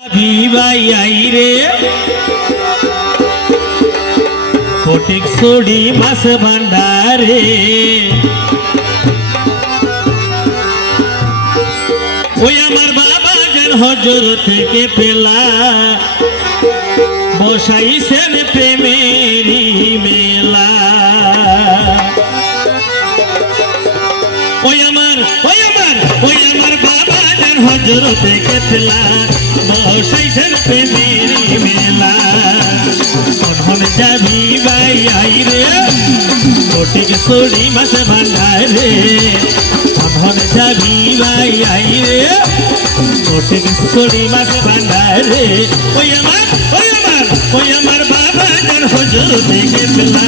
ভাই আইরে ফটিক ছড়ি মাছ ভান্ডারে ওই আমার বাবা যেন হজর থেকে পেলা বসাইছেন প্রেমেরি মেলা ওই আমার বাবা যেন হজর থেকে পেলা বসাইছেন প্রেমেরি মেলা কখন যাবি ভাই আইরে ফটিক ছড়ি মাছ ভান্ডারে কখন যাবি ভাই আইরে ফটিক ছড়ি মাছ ভান্ডারে ওই আমার বাবা যেন হজর থেকে পেলা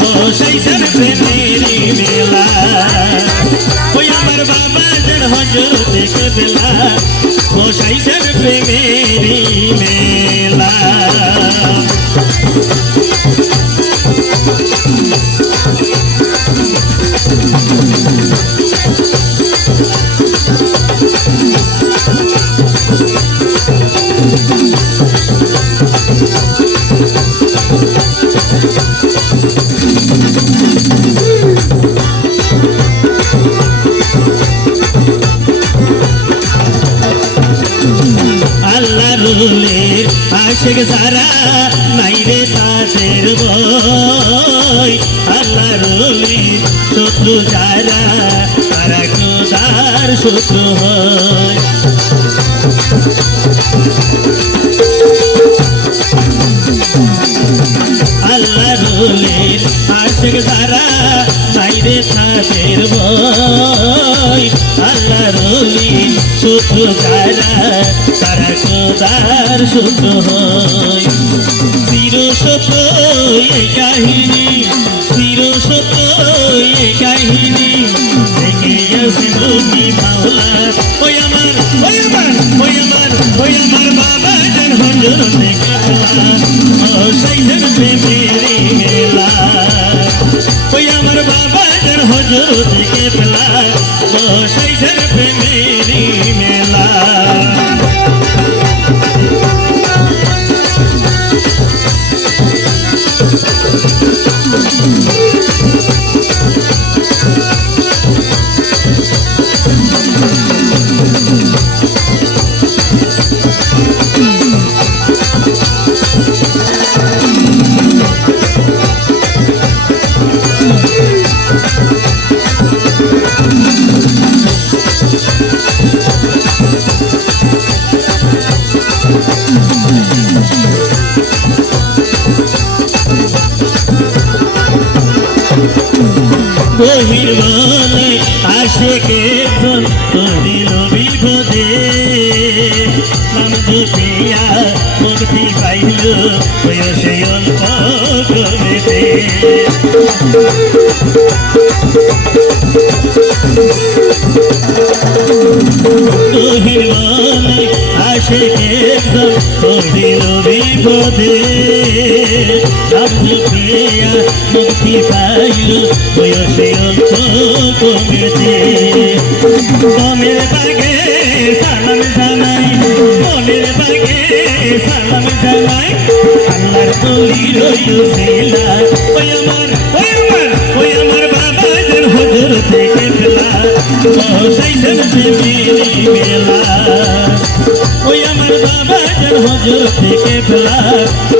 বসাইছেন প্রেমেরি মেলা ওই আমার বাবা যেন হজর থেকে পেলা বসাইছেন প্রেমেরি মেলা আশেক যারা নাইরে তাদের বই আল্লাহ রলি শত্রু যারা তারা খোদার শত্রু হয় আল্লাহ রলি আশেক যারা নাইরে তাদের বই আল্লাহ রলি শত্রু যারা তারা খোদার শত্রু হয় চির সত্য এই কাহিনী চির সত্য এই কাহিনী দেখে আসে লোকি মাওলা ওই আমার বাবা যেন হজর থেকে পেলা বসাইছেন প্রেমেরি মেলা ওই আমার বাবা যেন হজর থেকে পেলা বসাইছেন প্রেমেরি মেলা গভীর মনে আশেকে দিল বিপদে নাম জপিয়া মুক্তি পাইল বয়সে অল্প কমেতে গভীর মনে আশেকে দিল বিপদে নাম জপিয়া মুক্তি পাইল বয়সে অল্প কমেতে মনের বাগে সালাম জানাই মনের বাগে সালাম জানাই আল্লাহর তলি রইলা ওই আমার বাবা যেন হজর থেকে পেলা বসাইছেন প্রেমেরি মেলা ওই আমার বাবা যেন হজর থেকে পেলা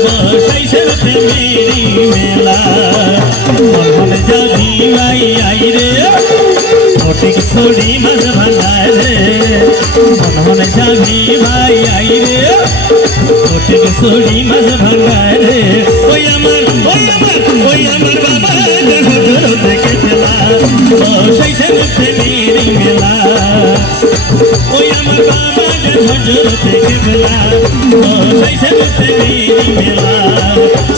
বসাইছেন প্রেমেরি মেলা কখন যাবি ভাই আইরে ফটিক ছড়ি মাছ ভান্ডারে কখন যাবি ভাই আইরে ফটিক ছড়ি মাছ ভান্ডারে ওই আমার বাবা যেন হজর থেকে পেলা বসাইছেন প্রেমেরি মেলা ওই আমার বাবা যেন হজর থেকে পেলা বসাইছেন প্রেমেরি মেলা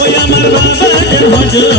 ওই আমার বাবা যেন হজর